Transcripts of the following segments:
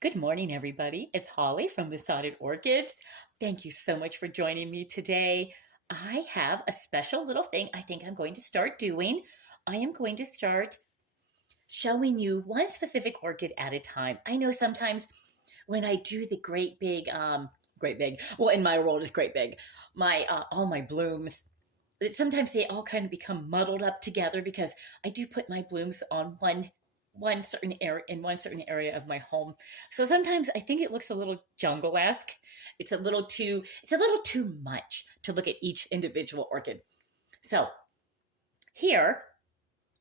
Good morning, everybody. It's Holly from Besotted Orchids. Thank you so much for joining me today. I have a special little thing I think I'm going to start doing. I am going to start showing you one specific orchid at a time. I know sometimes when I do the great big, well, in my world is great big, all my blooms, sometimes they all kind of become muddled up together because I do put my blooms on one certain area in one certain area of my home. So sometimes I think it looks a little jungle-esque. It's a little too much to look at each individual orchid. So here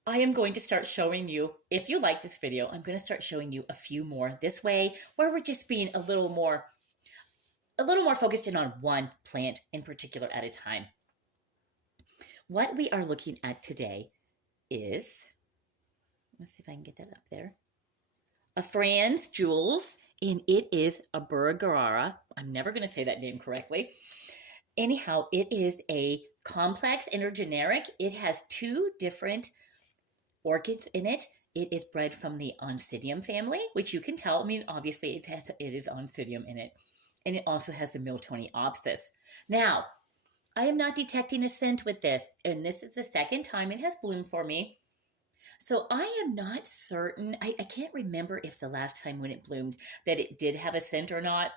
I am going to start showing you, if you like this video, I'm going to start showing you a few more this way where we're just being a little more focused in on one plant in particular at a time. What we are looking at today is, let's see if I can get that up there, a Frans Jewels, and it is a Burgara. I'm never going to say that name correctly. Anyhow, it is a complex intergeneric. It has two different orchids in it. It is bred from the Oncidium family, which you can tell. I mean, obviously it is Oncidium in it. And it also has the Miltoniopsis. Now, I am not detecting a scent with this, and this is the second time it has bloomed for me. So I am not certain. I can't remember if the last time when it bloomed that it did have a scent or not.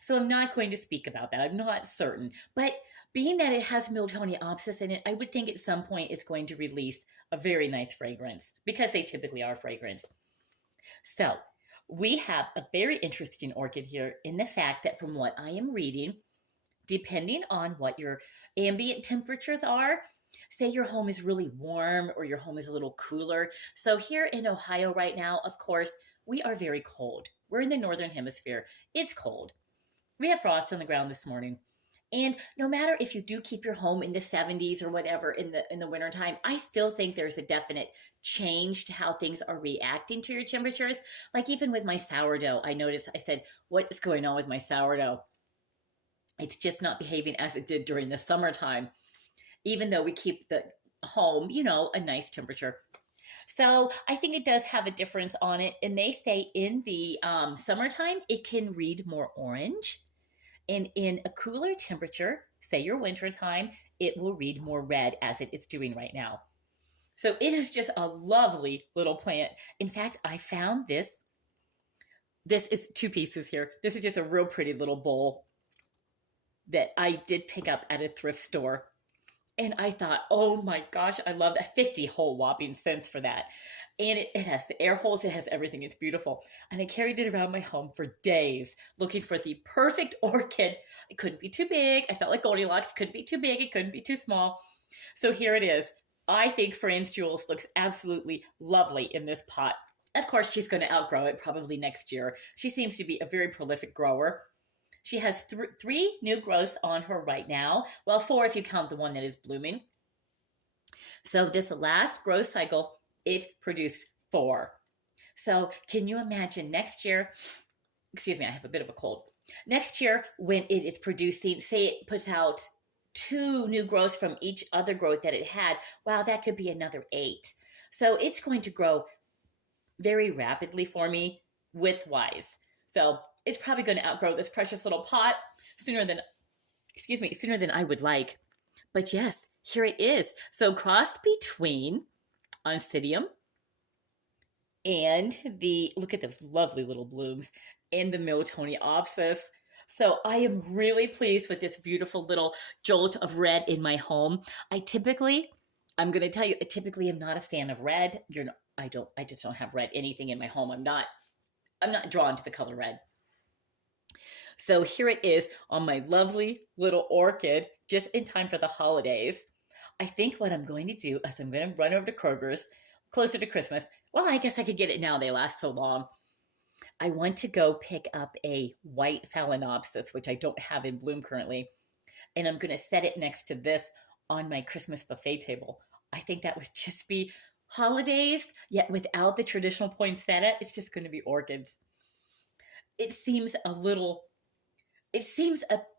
So I'm not going to speak about that. I'm not certain. But being that it has Miltoniopsis in it, I would think at some point it's going to release a very nice fragrance because they typically are fragrant. So we have a very interesting orchid here in the fact that from what I am reading, depending on what your ambient temperatures are, say your home is really warm or your home is a little cooler. So here in Ohio right now, of course, we are very cold. We're in the northern hemisphere. It's cold. We have frost on the ground this morning. And no matter if you do keep your home in the 70s or whatever in the wintertime, I still think there's a definite change to how things are reacting to your temperatures. Like even with my sourdough, I noticed, I said, what is going on with my sourdough? It's just not behaving as it did during the summertime, even though we keep the home, a nice temperature. So I think it does have a difference on it. And they say in the summertime, it can read more orange. And in a cooler temperature, say your winter time, it will read more red as it is doing right now. So it is just a lovely little plant. In fact, I found this. This is two pieces here. This is just a real pretty little bowl that I did pick up at a thrift store. And I thought, oh my gosh, I love that. 50 whole whopping cents for that. And it has the air holes, it has everything. It's beautiful. And I carried it around my home for days looking for the perfect orchid. It couldn't be too big. I felt like Goldilocks. Couldn't be too big. It couldn't be too small. So here it is. I think Frans Jewels looks absolutely lovely in this pot. Of course, she's going to outgrow it probably next year. She seems to be a very prolific grower. She has three new growths on her right now. Well, four if you count the one that is blooming. So this last growth cycle, it produced four. So can you imagine next year, excuse me, I have a bit of a cold. Next year, when it is producing, say it puts out two new growths from each other growth that it had, wow, that could be another 8. So it's going to grow very rapidly for me width-wise. So it's probably going to outgrow this precious little pot sooner than I would like. But yes, here it is. So cross between Oncidium and look at those lovely little blooms, and the Miltoniopsis. So I am really pleased with this beautiful little jolt of red in my home. I'm going to tell you, I typically am not a fan of red. I just don't have red anything in my home. I'm not drawn to the color red. So here it is on my lovely little orchid, just in time for the holidays. I think what I'm going to do is I'm going to run over to Kroger's closer to Christmas. Well, I guess I could get it now. They last so long. I want to go pick up a white Phalaenopsis, which I don't have in bloom currently. And I'm going to set it next to this on my Christmas buffet table. I think that would just be holidays, yet without the traditional poinsettia. It's just going to be orchids. It seems a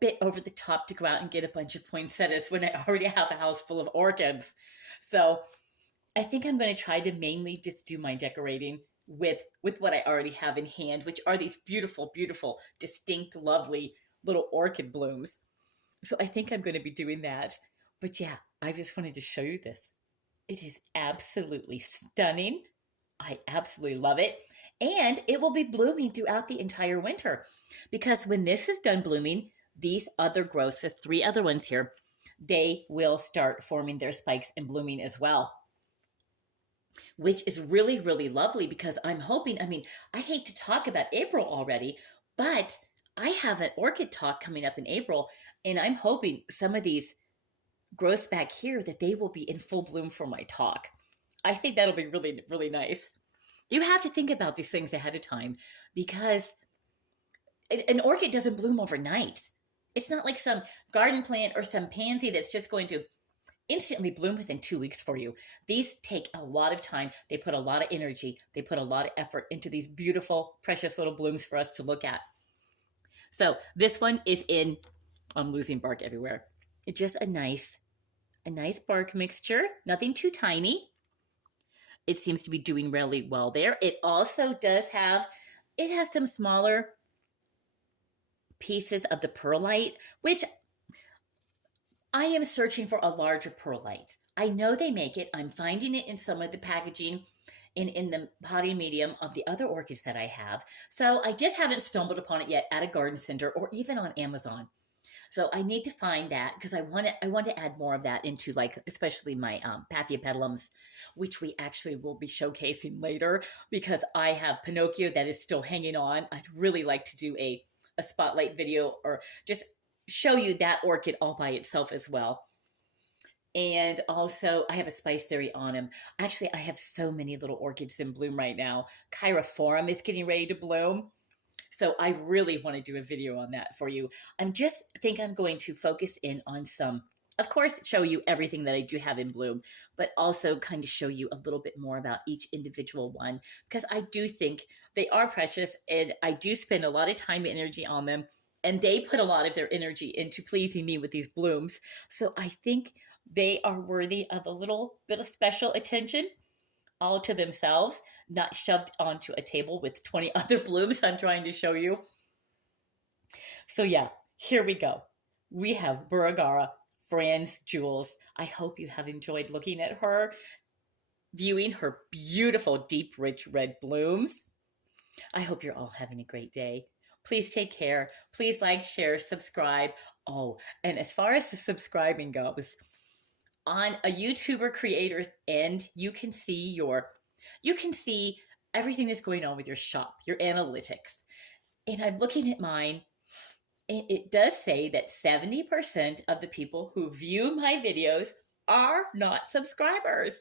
bit over the top to go out and get a bunch of poinsettias when I already have a house full of orchids. So I think I'm going to try to mainly just do my decorating with what I already have in hand, which are these beautiful, beautiful, distinct, lovely little orchid blooms. So I think I'm going to be doing that. But yeah, I just wanted to show you this. It is absolutely stunning. I absolutely love it. And it will be blooming throughout the entire winter because when this is done blooming, these other growths, the three other ones here, they will start forming their spikes and blooming as well, which is really, really lovely because I'm hoping, I mean, I hate to talk about April already, but I have an orchid talk coming up in April, and I'm hoping some of these growths back here that they will be in full bloom for my talk. I think that'll be really, really nice. You have to think about these things ahead of time because an orchid doesn't bloom overnight. It's not like some garden plant or some pansy that's just going to instantly bloom within 2 weeks for you. These take a lot of time. They put a lot of energy. They put a lot of effort into these beautiful, precious little blooms for us to look at. So this one is in, I'm losing bark everywhere. It's just a nice bark mixture. Nothing too tiny. It seems to be doing really well there. It also does have, it has some smaller pieces of the perlite, which I am searching for a larger perlite. I know they make it. I'm finding it in some of the packaging in the potting medium of the other orchids that I have. So I just haven't stumbled upon it yet at a garden center or even on Amazon. So I need to find that because I want to add more of that into, like, especially my Pathiopedilums, which we actually will be showcasing later because I have Pinocchio that is still hanging on. I'd really like to do a spotlight video or just show you that orchid all by itself as well. And also I have a Spiceroeanum. Actually, I have so many little orchids in bloom right now. Cheirophorum is getting ready to bloom. So I really want to do a video on that for you. I'm going to focus in on some, of course, show you everything that I do have in bloom, but also kind of show you a little bit more about each individual one because I do think they are precious and I do spend a lot of time and energy on them, and they put a lot of their energy into pleasing me with these blooms. So I think they are worthy of a little bit of special attention all to themselves, not shoved onto a table with 20 other blooms I'm trying to show you. So yeah, here we go. We have Burragara, Frans Jewels. I hope you have enjoyed looking at her, viewing her beautiful, deep, rich red blooms. I hope you're all having a great day. Please take care. Please like, share, subscribe. Oh, and as far as the subscribing goes, on a YouTuber creator's end, you can see everything that's going on with your shop, your analytics. And I'm looking at mine, and it does say that 70% of the people who view my videos are not subscribers.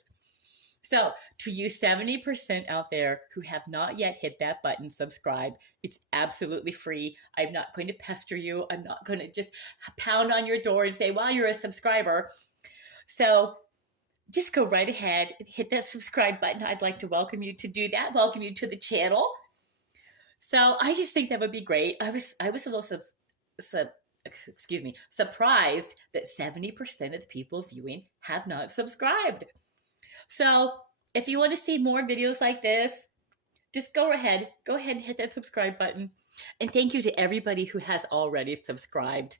So to you 70% out there who have not yet hit that button, subscribe, it's absolutely free. I'm not going to pester you. I'm not going to just pound on your door and say, well, you're a subscriber. So just go right ahead, hit that subscribe button. I'd like to welcome you to do that, welcome you to the channel. So I just think that would be great. I was a little surprised that 70% of the people viewing have not subscribed. So if you want to see more videos like this, just go ahead and hit that subscribe button. And thank you to everybody who has already subscribed.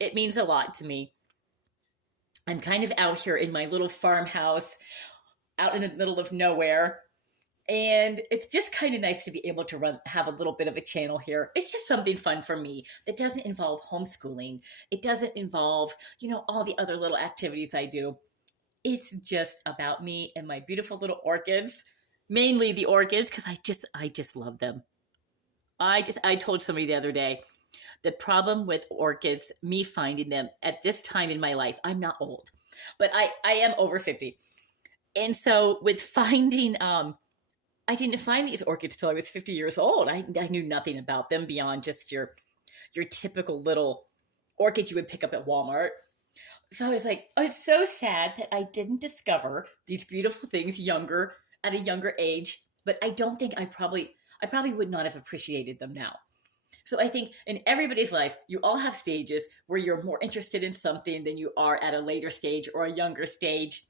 It means a lot to me. I'm kind of out here in my little farmhouse, out in the middle of nowhere. And it's just kind of nice to be able to have a little bit of a channel here. It's just something fun for me that doesn't involve homeschooling. It doesn't involve, all the other little activities I do. It's just about me and my beautiful little orchids, mainly the orchids, because I just love them. I told somebody the other day, the problem with orchids, me finding them at this time in my life, I'm not old, but I am over 50. And so with finding, I didn't find these orchids till I was 50 years old. I knew nothing about them beyond just your typical little orchid you would pick up at Walmart. So I was like, oh, it's so sad that I didn't discover these beautiful things at a younger age, but I don't think I probably would not have appreciated them now. So I think in everybody's life, you all have stages where you're more interested in something than you are at a later stage or a younger stage.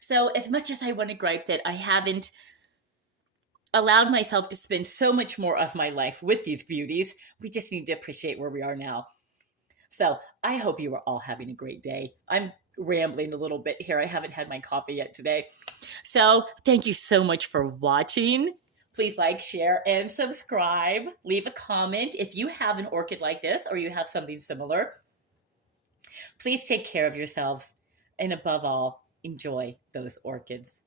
So as much as I want to gripe that I haven't allowed myself to spend so much more of my life with these beauties. We just need to appreciate where we are now. So I hope you are all having a great day. I'm rambling a little bit here. I haven't had my coffee yet today. So thank you so much for watching. Please like, share, and subscribe. Leave a comment if you have an orchid like this or you have something similar. Please take care of yourselves. And above all, enjoy those orchids.